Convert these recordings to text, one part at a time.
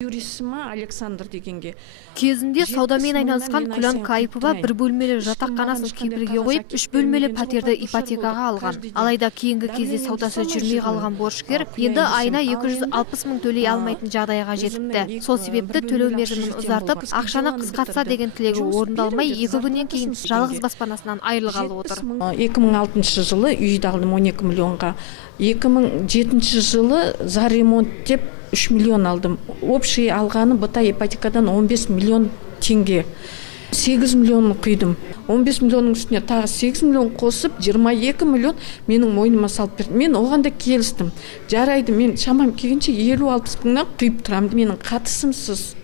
Юрисма Александр дегенге. Кезінде саудамен айналысқан Күлән Кайыпова бір бөлмелі жатақханасын кепілге қойып, 3 бөлмелі пәтерді ипотекаға алған. Алайда кейінгі кезде саудасы жүрмей қалған борышкер енді айына 260 мың төлей алмайтын жағдайға жетіпті. Сол себепті төлеу мерзімін ұзартып, ақшаны қысқартса деген тілегі орындалмай, 2 күннен кейін жалғыз баспанасынан айырылғалы отыр. 2006 жылы үйді алдым 12 миллионға. 2007 жылы за ремонт деп 3 миллион алдым. Общий алғаны бұта ипотекадан 15 миллион теңге. 8 миллион құйдым. 15 миллионның үстіне тағы 8 миллион қосып, 22 миллион менің мойныма салып берді. Мен оған да келістім. Жарайды, мен шамам келгенше 50-60 мыңнан құйып тұрамын. Менің қатысымсыз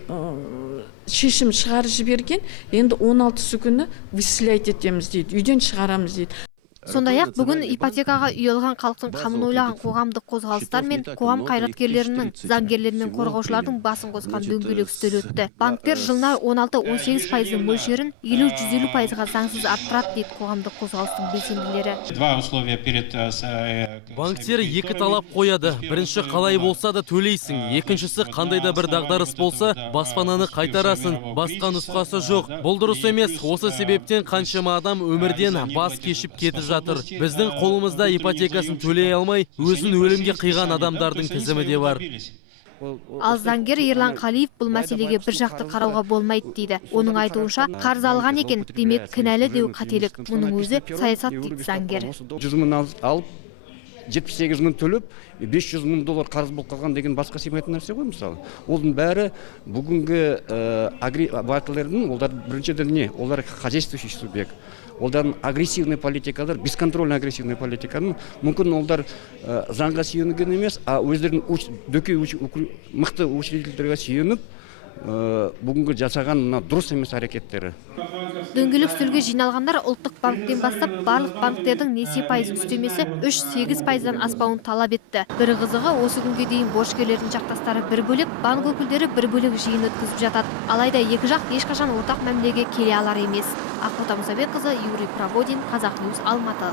шешім шығарып жіберген. Енді 16 күні выселять етеміз дейді. Үйден шығарамыз дейді. Сондай-ақ бүгін ипотекаға үй алған халықтың қамын ойлаған қоғамдық қозғалыстар мен қоғам қайраткерлерінің, заңгерлер мен қорғаушылардың басын қосқан дөңгелек үстел өтті. Банктер жылына 16-18% мөлшерін 50-150%-ға заңсыз арттырады дейді қоғамдық қозғалыстың белсенділері. Банктер екі талап қояды. Бірінші, қалай болса да төлейсің. Екіншісі, қандай да бір дағдарыс болса, баспананы қайтарасын. Басқа нұсқасы жоқ. Бұл дұрыс емес. Осы себептен қаншама адам өмірден бас кешіп кетіп жатыр. Біздің қолымызда ипотекасын төлей алмай, өзін өлімге қиған адамдардың тізімі де бар. Ал заңгер Ерлан Қалиев бұл мәселеге бір жақты қарауға болмайды дейді. Оның айтуынша, қарыз алған екен, демек кінәлі деу қателік. Мұның өзі саясат дейді заңгер. 100 мың алып, 78 мың төліп, 500 мың доллар қарыз болып қалған деген басқа сыймайтын нәрсе ғой мысалы. Оның бәрі бүгінгі банкілердің, олар біріншіден не? Олар хозяйствующий субъект. Олардың агрессивный политикалар, бесконтрольный агрессивный политиканың мүмкін олар заңға сүйенген емес, а өздерінің мықты учредительдерге сүйеніп, бүгінгі жасаған дұрыс емес әрекеттері. Дөңгелек үстелге жиналғандар ұлттық банктен бастап барлық банктердің несие пайыз үстемесі 3-8%-дан аспауын талап етті. Бір қызығы, осы күнге дейін борышкерлердің жақтастары бір бөлек, банк өкілдері бір бөлек жиын өткізіп жатады. Алайда екі жақ ешқашан ортақ мәмілеге келе алар емес. Ақбота Мұсабекқызы, Юрий Проводин, Қазақ Ньюс, Алматы.